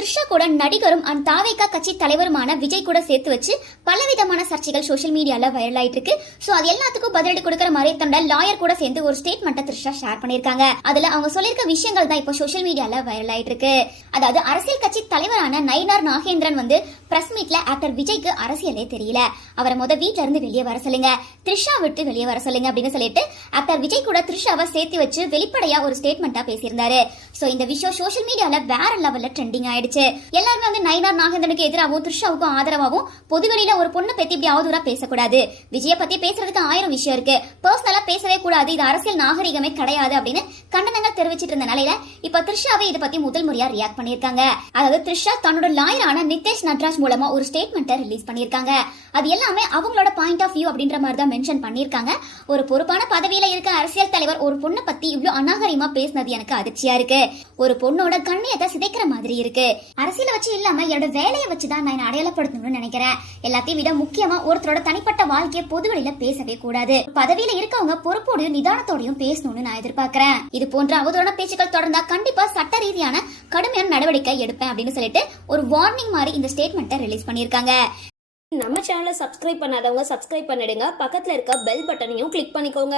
த்ரிஷா கூட நடிகரும் அண்ட் தாவேகா கட்சி தலைவருமான விஜய் கூட சேர்த்து வச்சு பலவிதமான சர்ச்சைகள் சோஷியல் மீடியால வைரல் ஆயிட்டு இருக்கு சோ அது எல்லாத்துக்கும் பதிலடி கொடுக்கற மாதிரி தன்னோட லாயர் கூட சேர்ந்து ஒரு ஸ்டேட்மெண்ட்டை த்ரிஷா ஷேர் பண்ணிருக்காங்க அதுல அவங்க சொல்லியிருக்க விஷயங்கள் தான் இப்போ சோஷியல் மீடியால வைரல் ஆயிட்டு இருக்கு அதாவது அரசியல் கட்சி தலைவரான நயினார் நாகேந்திரன் வந்து பிரஸ் மீட்ல ஆக்டர் விஜய்க்கு அரசியலே தெரியல. அவரை முத வீட்ல இருந்து வெளியே வர சொல்லுங்க. த்ரிஷா விட்டு வெளியே வர சொல்லுங்க அப்படின்னு சொல்லிட்டு ஆக்டர் விஜய் கூட த்ரிஷாவை சேர்த்து வச்சு வெளிப்படையா ஒரு ஸ்டேட்மெண்ட்டா பேசியிருந்தாரு. சோ இந்த விஷயம் சோஷியல் மீடியால வேற லெவல்ல ட்ரெண்டிங் ஆயிடுச்சு. எல்லாருமே வந்து நயனார் நாகேந்திரனுக்கு எதிராகவும் த்ரிஷாவுக்கும் ஆதரவாகவும் பொதுவெளியில ஒரு பொண்ணை பத்தி இப்படி அவதூறா பேசக்கூடாது. விஜய பத்தி பேசுறதுக்கு ஆயிரம் விஷயம் இருக்கு. பர்சனலா பேசவே கூடாது. இது அரசியல் நாகரிகமே கிடையாது அப்படின்னு கண்டனங்கள் தெரிவிச்சிட்டு இருந்த நிலையில இப்ப த்ரிஷாவே இதை பத்தி முதல் முறையா ரியாக்ட் பண்ணிருக்காங்க அதாவது த்ரிஷா தன்னோட லாயரான நிதேஷ் நட்ராஜ் மூலமா ஒரு ஸ்டேட்மெண்ட்டை ரிலீஸ் பண்ணியிருக்காங்க. அது எல்லாமே அவங்களோட பாயிண்ட் ஆஃப் வியூ அப்படின்ற மாதிரி தான் மென்ஷன் பண்ணியிருக்காங்க. ஒரு பொறுப்பான பதவியில இருக்க அரசியல் தலைவர் ஒரு பொண்ணை பத்தி இவ்வளோ அநாகரிகமா பேசினது எனக்கு அதிர்ச்சியா இருக்கு. ஒரு பொண்ணோட கண்ணியத்தை சிதைக்கிற மாதிரி இருக்கு. அரசியல வச்சு இல்லாம என்னோட வேலையை வச்சு தான் நான் என்னை அடையாளப்படுத்தணும்னு நினைக்கிறேன். எல்லாத்தையும் விட முக்கியமா ஒருத்தரோட தனிப்பட்ட வாழ்க்கையை பொதுவெளியில பேசவே கூடாது. பதவியில இருக்கவங்க பொறுப்போடையும் நிதானத்தோடையும் பேசணும்னு நான் எதிர்பார்க்கிறேன். இது போன்ற அவதூறான பேச்சுக்கள் தொடர்ந்தா கண்டிப்பா சட்ட ரீதியான கடுமையான நடவடிக்கை எடுப்பேன் அப்படின்னு சொல்லிட்டு ஒரு வார்னிங் மாதிரி இந்த ஸ்டேட்மெண்ட் கண்டென்ட்டை ரிலீஸ் பண்ணியிருக்காங்க. நம்ம சேனலை சப்ஸ்கிரைப் பண்ணாதவங்க சப்ஸ்கிரைப் பண்ணிடுங்க. பக்கத்தில் இருக்க பெல் பட்டனையும் கிளிக் பண்ணிக்கோங்க.